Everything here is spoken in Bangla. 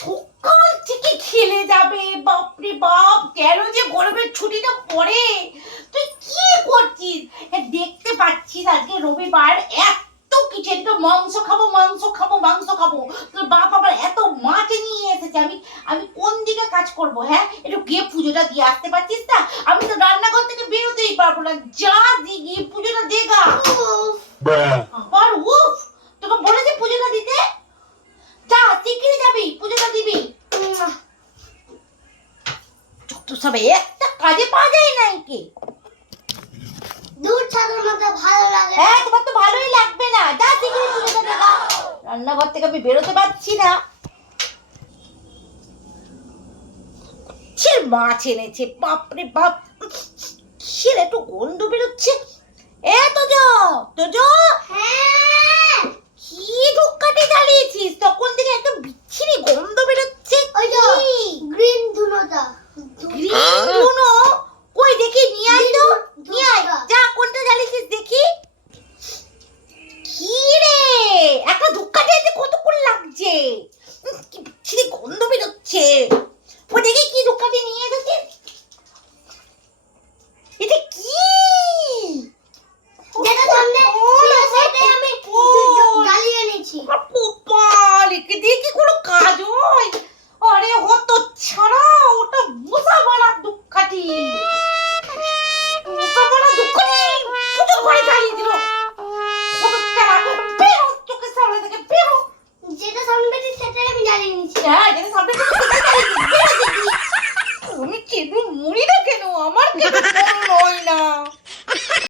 সকাল থেকে খেলে যাবে, বাপরে বাপ, কেন যে গরমের ছুটিটা পড়ে? তুই কি করছিস? দেখতে পাচ্ছিস আজকে রবিবার, এত একটু মাংস খাব মাংস খাব মাংস খাব। তোর বাপ আবার এত মাছ নিয়ে এসেছে, আমি আমি কোন দিকে কাজ করব হ্যাঁ? একটু গিয়ে পুজোটা দিয়ে আসতে পারছিস না? আমি তো রান্নাঘর থেকে বেরোতেই পারব না। যা দি গিয়ে পুজোটা দেগা Bruh. আবার উফ তোকে বলেছে পুজোটা দিতে যা শিগগিরই যাবি পুজোটা দিবি যত সব একটা কাজে পাওয়া যায় না কি দূর ছাগল মতো ভালো লাগে। হ্যাঁ তোমার তো ভালোই লাগবে না। যা শিগগিরই পুজোটা দেখা রান্নাঘর থেকে আমি বেরোতে পারছি না। সে মাছ এনেছে? বাপরে বাপ। সে একটু গন্ধ বেরোচ্ছে? ওরা কপাল একে দিয়ে কি কোনো কাজ হয়? আরে হত ছাড়া ওটা মুসা বলা দুঃখাটি। মুসা বলা দুঃখাটি। দাঁড়িয়ে দিল। চোখের সামনে থেকে যেটা সামনে পেয়েছি সেটাই আমি জ্বালিয়ে নিচ্ছি হ্যাঁ যেটা মরি না কেন? আমার কেন নয় না।